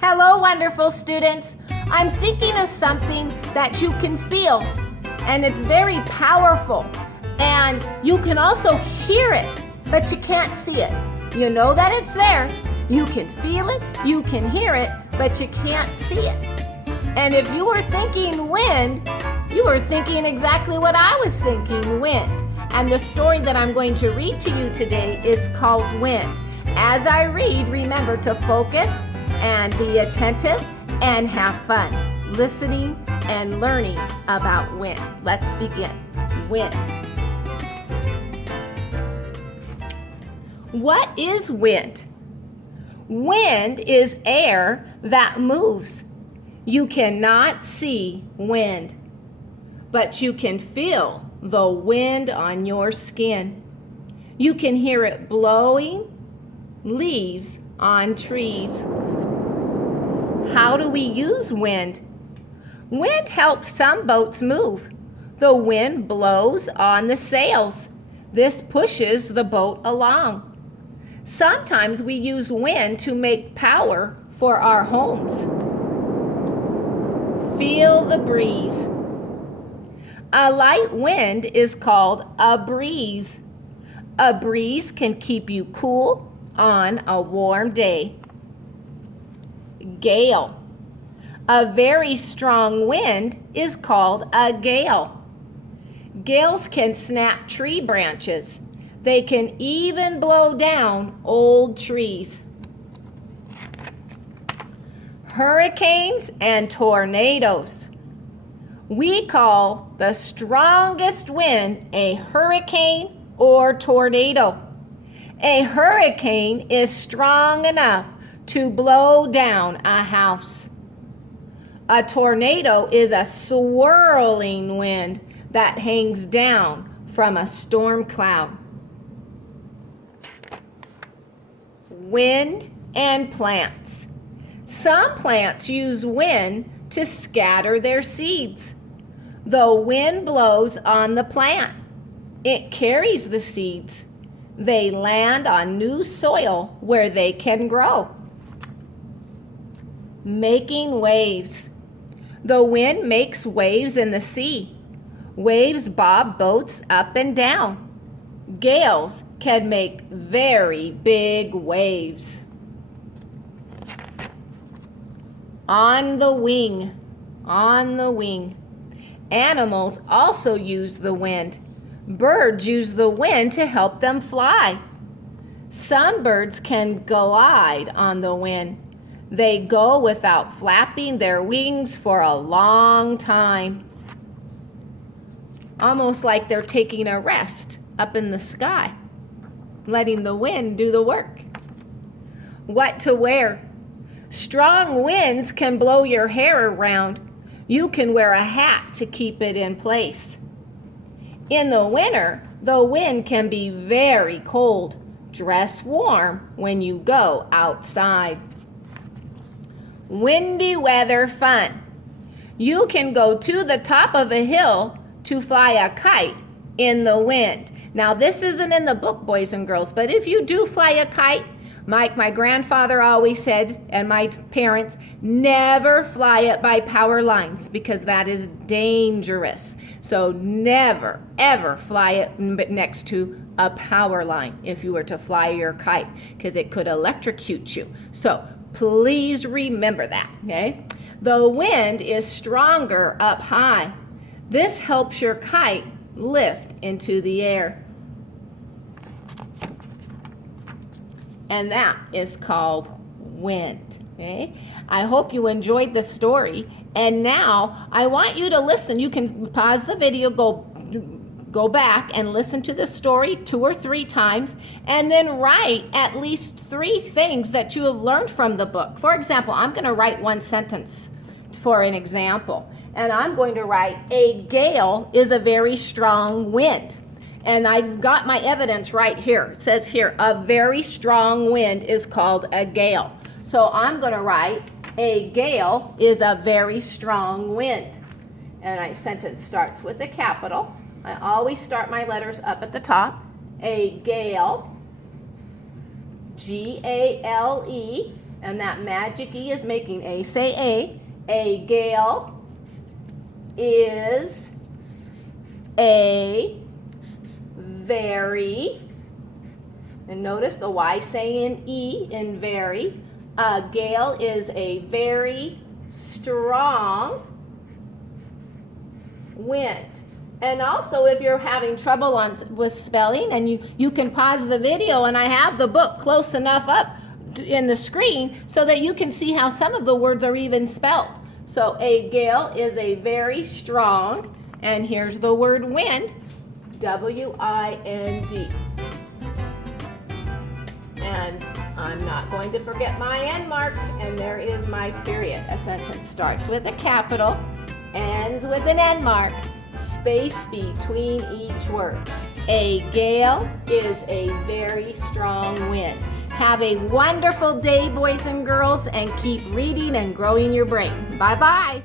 Hello, wonderful students. I'm thinking of something that you can feel, and it's very powerful, and you can also hear it, but you can't see it. You know that it's there. You can feel it, you can hear it, but you can't see it. And if you were thinking wind, you were thinking exactly what I was thinking, wind. And the story that I'm going to read to you today is called Wind. As I read, remember to focus and be attentive and have fun listening and learning about wind. Let's begin. Wind. What is wind? Wind is air that moves. You cannot see wind, but you can feel the wind on your skin. You can hear it blowing leaves on trees. How do we use wind? Wind helps some boats move. The wind blows on the sails. This pushes the boat along. Sometimes we use wind to make power for our homes. Feel the breeze. A light wind is called a breeze. A breeze can keep you cool on a warm day. Gale. A very strong wind is called a gale. Gales can snap tree branches. They can even blow down old trees. Hurricanes and tornadoes. We call the strongest wind a hurricane or tornado. A hurricane is strong enough to blow down a house. A tornado is a swirling wind that hangs down from a storm cloud. Wind and plants. Some plants use wind to scatter their seeds. The wind blows on the plant. It carries the seeds. They land on new soil where they can grow. Making waves. The wind makes waves in the sea. Waves bob boats up and down. Gales can make very big waves. On the wing. On the wing. Animals also use the wind. Birds use the wind to help them fly. Some birds can glide on the wind. They go without flapping their wings for a long time. Almost like they're taking a rest up in the sky, letting the wind do the work. What to wear? Strong winds can blow your hair around. You can wear a hat to keep it in place. In the winter, the wind can be very cold. Dress warm when you go outside. Windy weather fun. You can go to the top of a hill to fly a kite in the wind. Now, this isn't in the book, boys and girls, but if you do fly a kite, like my grandfather always said, and my parents, never fly it by power lines because that is dangerous. So never, ever fly it next to a power line if you were to fly your kite because it could electrocute you. So please remember that, okay? The wind is stronger up high. This helps your kite lift into the air. And that is called wind, okay? I hope you enjoyed the story. And now I want you to listen. You can pause the video, go back and listen to the story 2 or 3 times, and then write at least 3 things that you have learned from the book. For example, I'm going to write one sentence for an example. And I'm going to write, a gale is a very strong wind. And I've got my evidence right here. It says here, a very strong wind is called a gale. So I'm going to write, a gale is a very strong wind. And my sentence starts with a capital. I always start my letters up at the top. A gale, G-A-L-E, And that magic E is making A say A. A gale is a very, and notice the Y saying E in very. A gale is a very strong wind. And also, if you're having trouble with spelling, and you can pause the video, and I have the book close enough up in the screen so that you can see how some of the words are even spelled. So a gale is a very strong, and here's the word wind, W-I-N-D. And I'm not going to forget my end mark, and there is my period. A sentence starts with a capital, ends with an end mark, space between each word. A gale is a very strong wind. Have a wonderful day, boys and girls, and keep reading and growing your brain. Bye-bye.